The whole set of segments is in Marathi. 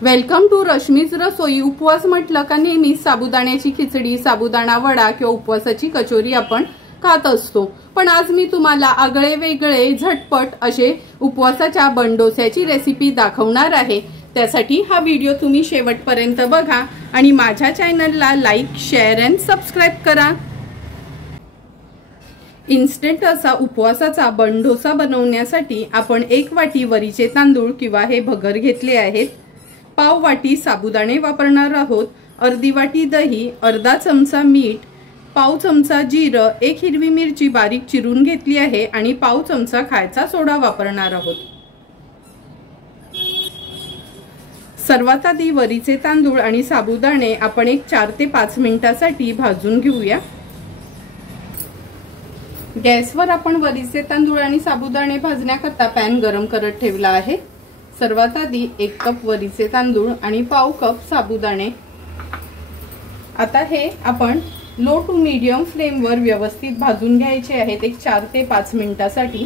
वेलकम टू रश्मीज रसोई। उपवास म्हटलं का नेहमी साबुदाण्याची खिचडी, साबुदाणा वडा किंवा उपवासाची कचोरी आपण खात असतो। पण आज मी तुम्हाला आगळे वेगळे झटपट असे उपवासाच्या बनडोस्याची रेसिपी दाखवणार आहे। त्यासाठी हा व्हिडिओ तुम्ही शेवटपर्यंत बघा आणि माझ्या चॅनलला लाईक, शेअर अँड सबस्क्राइब करा। इन्स्टंट असा उपवासाचा बनडोसा बनवण्यासाठी आपण 1 वाटी वरीचे तांदूळ किंवा हे भगर घेतले आहेत। पाव वाटी साबुदाणे वापरणार आहोत। अर्धी वाटी दही, अर्धा चमचा मीठ, पाव चमचा जिरं, 1 हिरवी मिरची बारीक चिरून घेतली आहे आणि पाव चमचा खायचा सोडा वापरणार आहोत। सर्वात आधी वरीचे तांदूळ आणि साबुदाणे आपण 4 ते 5 मिनिटांसाठी भाजून घेऊया। गॅसवर आपण वरीचे तांदूळ आणि साबुदाणे भाजण्याकरता पॅन गरम करत ठेवला आहे। सर्वात आधी 1 कप वरीचे तांदूळ आणि पाव कप साबुदाणे। आता हे आपण लो टू मीडियम फ्लेम वर व्यवस्थित भाजून घ्यायचे आहेत 4 ते 5 मिनिटांसाठी।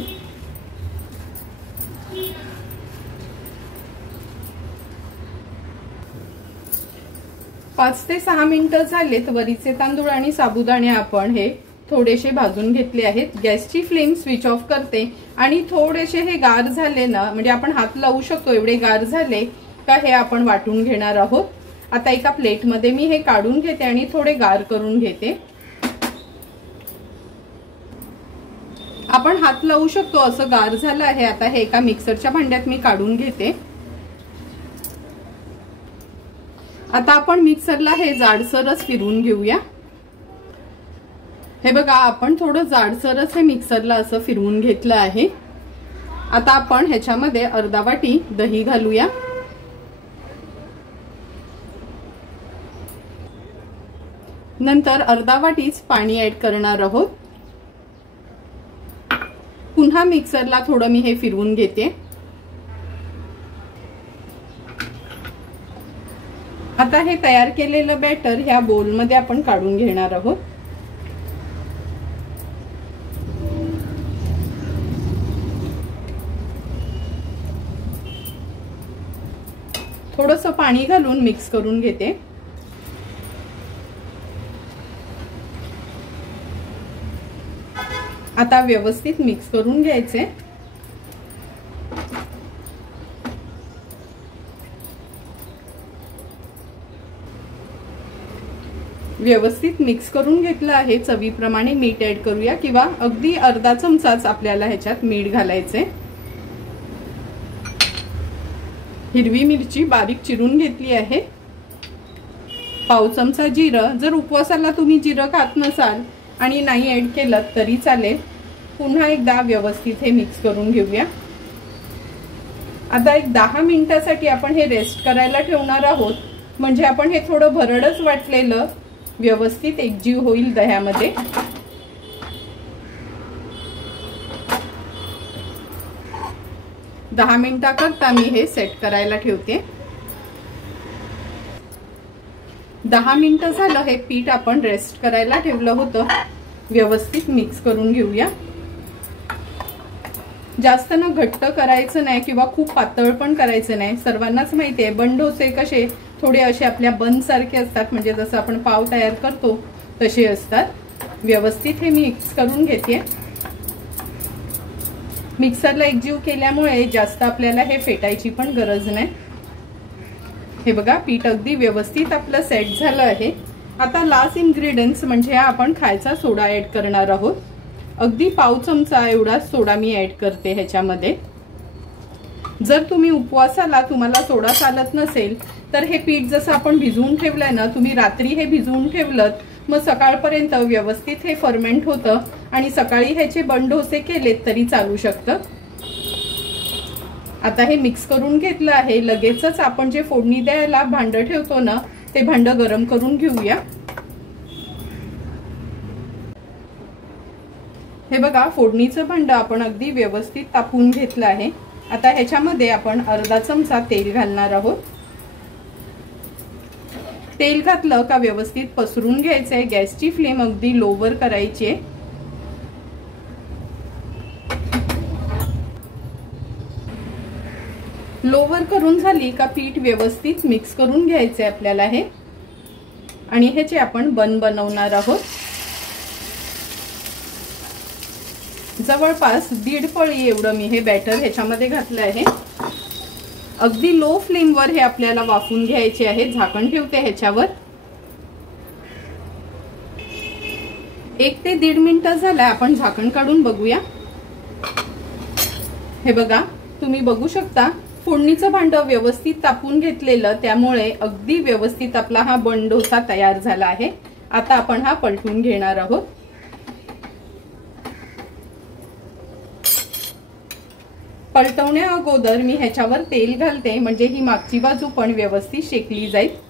पाच ते 6 मिनिटं झालेत। वरीचे तांदूळ आणि साबुदाणे आपण हे थोडेसे भाजून घेतले आहेत। गॅसची फ्लेम स्विच ऑफ करते आणि थोडेसे हे गार झाले ना, म्हणजे आपण हात लावू शकतो एवढे गार झाले का हे आपण वाटून घेणार आहोत। आता एका प्लेट मध्ये मी हे काढून घेते आणि थोडे गार करून घेते। आपण हात लावू शकतो असं गार झालं आहे। आता हे एका मिक्सरच्या भांड्यात मी काढून घेते। आता आपण मिक्सरला हे जाडसरच फिरवून घेऊया। हे बघा, आपण थोडं जाडसरच हे मिक्सरला असं फिरवून घेतलं आहे। आता आपण ह्याच्यामध्ये अर्धा वाटी दही घालूया। नंतर अर्धा वाटीच पाणी ऍड करणार आहोत। पुन्हा मिक्सरला थोडं मी हे फिरवून घेते। आता हे तयार केलेलं बॅटर ह्या बोलमध्ये आपण काढून घेणार आहोत। थोडंसं पाणी घालून मिक्स करून घेते। आता व्यवस्थित मिक्स करून घ्यायचे। व्यवस्थित मिक्स करून घेतलं आहे। चवीप्रमाणे मीठ ऍड करूया किंवा अगदी अर्धा चमचाच आपल्याला ह्याच्यात मीठ घालायचे। हिरवी मिरची बारीक चिरून घेतली आहे। पाव चमचा जिरं, जर उपवासाला तुम्ही जिरं खात नसाल आणि नाही ऍड केलं तरी चालेल। पुन्हा एकदा व्यवस्थित हे मिक्स करून घेऊया। आता 10 मिनिटांसाठी आपण हे रेस्ट करायला ठेवणार आहोत, म्हणजे आपण हे थोडं भरडच वाटलेलं व्यवस्थित एकजीव होईल दह्यामध्ये। दहा मिनिटांकरता मी हे सेट करायला ठेवते। 10 मिनिटं झालं हे पीठ आपण रेस्ट करायला ठेवलं होतं। व्यवस्थित मिक्स करून घेऊया। जास्त न घट्ट करायचं नाही किंवा खूप पातळ पण करायचं नाही। सर्वांनाच माहिती आहे बनडोसे कसे थोडे असे आपल्या बन सारखे असतात, म्हणजे जसं आपण पाव तयार करतो तसे असतात। व्यवस्थित हे मिक्स करून घेते। मिक्सरला एकजीव केल्यामुळे जास्त आपल्याला हे फेटायची पण गरज नाही। हे बघा, पीठ अगदी व्यवस्थित आपलं सेट झालं आहे। आता लास्ट इन्ग्रेडियंट्स म्हणजे आपण खायचा सोडा ऍड करणार आहोत। अगदी पाव चमचा एवढा सोडा मी ऍड करते ह्याच्यामध्ये। जर तुम्ही उपवासाला तुम्हाला सोडा चालत नसेल तर हे पीठ जसं आपण भिजवून ठेवलंय ना, तुम्ही रात्री हे भिजवून ठेवलं मग सकाळपर्यंत व्यवस्थित हे फर्मेंट होतं आणि सकाळी ह्याचे बनडोसे केलेत तरी चालू शकतं। आता हे मिक्स करून घेतलं आहे। लगेचच आपण जे फोडणी द्यायला भांड ठेवतो ना, ते भांड गरम करून घेऊया। हे बघा, फोडणीचं भांड आपण अगदी व्यवस्थित तापून घेतलं आहे। आता ह्याच्यामध्ये आपण अर्धा चमचा तेल घालणार आहोत। तेल घातलं का व्यवस्थित पसरून घ्यायचंय। गॅसची फ्लेम अगदी लोवर करायची आहे। लोवर करून झाली का पीठ व्यवस्थित मिक्स करून घ्यायचे आपल्याला हे, आणि ह्याचे आपण बन बनवणार आहोत। जवळपास 1.5 पळी एवढं मी हे बॅटर ह्याच्यामध्ये घातलं आहे। अगदी लो फ्लेमवर हे आपल्याला वाफवून घ्यायचे आहे। झाकण ठेवते ह्याच्यावर। 1 ते 1.5 मिनिटं झालं, आपण झाकण काढून बघूया। हे बघा, तुम्ही बघू शकता फोडणीचं भांडं व्यवस्थित तापून घेतलेलं, त्यामुळे अगदी व्यवस्थित आपला हा बन डोसा तयार झाला आहे। आता आपण हा पलटून घेणार आहोत। पलटवण्या अगोदर मी ह्याच्यावर तेल घालते, म्हणजे ही मागची बाजू पण व्यवस्थित शेकली जाईल।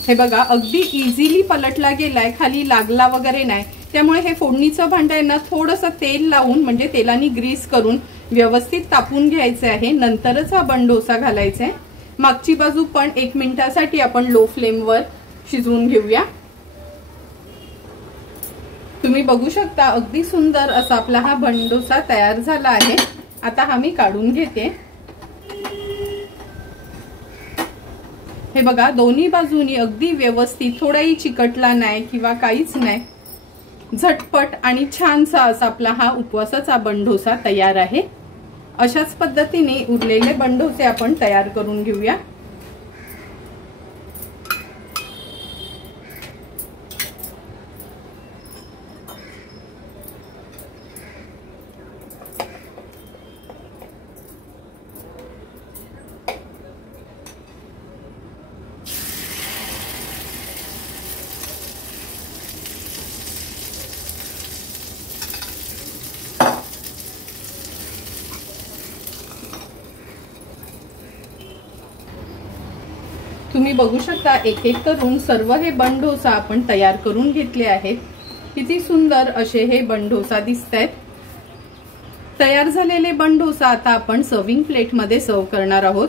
हे बघा, अगदी इझिली पलटला गेलाय, खाली लागला वगैरे नाही। त्यामुळे हे फोडणीचं भांडं आहे ना, थोडंसं तेल लावून म्हणजे तेलानी ग्रीस करून व्यवस्थित तापून घ्यायचं आहे, नंतरच हा बन डोसा घालायचा आहे। मागची बाजू पण 1 मिनिटासाठी आपण लो फ्लेमवर शिजवून घेऊया। तुम्ही बघू शकता अगदी सुंदर असा आपला हा बन डोसा तयार झाला आहे। आता हा मी काढून घेते। हे बघा, दोन्ही बाजूनी अगदी व्यवस्थित, थोडाही चिकटला नाही किंवा काहीच नाही, झटपट आणि छानसा असा आपला हा उपवासाचा बन डोसा तयार आहे। अशाच पद्धतीने उरलेले बन डोसे आपण तयार करून घेऊया। तुम्ही बघू शकता एक एक करून सर्व हे बन डोसा आपण तयार करून घेतले आहेत। किती सुंदर असे हे बन डोसा दिसतायत। तयार झालेले बन डोसा आता आपण सर्विंग प्लेट मध्ये सर्व करणार आहोत।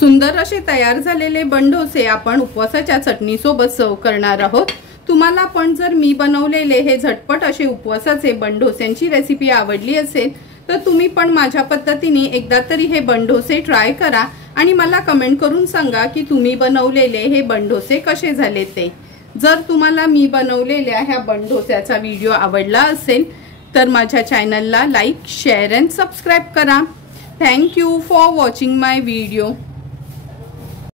सुंदर असे तयार झालेले बन डोसे आपण उपवासाच्या चटणी सोबत सर्व करणार आहोत। तुम्हाला पण जर मी बनवलेले हे झटपट असे उपवासाचे बन डोस्यांची रेसिपी आवडली असेल तर तुम्ही पण माझ्या पद्धतीने एकदा तरी हे बन डोसे ट्राय करा आणि मला कमेंट करून सांगा की तुम्ही बनवलेले हे बन डोसे कसे झाले ते। जर तुम्हाला मी बनवलेल्या ह्या बन डोस्याचा व्हिडिओ आवडला असेल तर माझ्या चॅनलला लाईक, शेअर अँड सबस्क्राइब करा। Thank you for watching my video.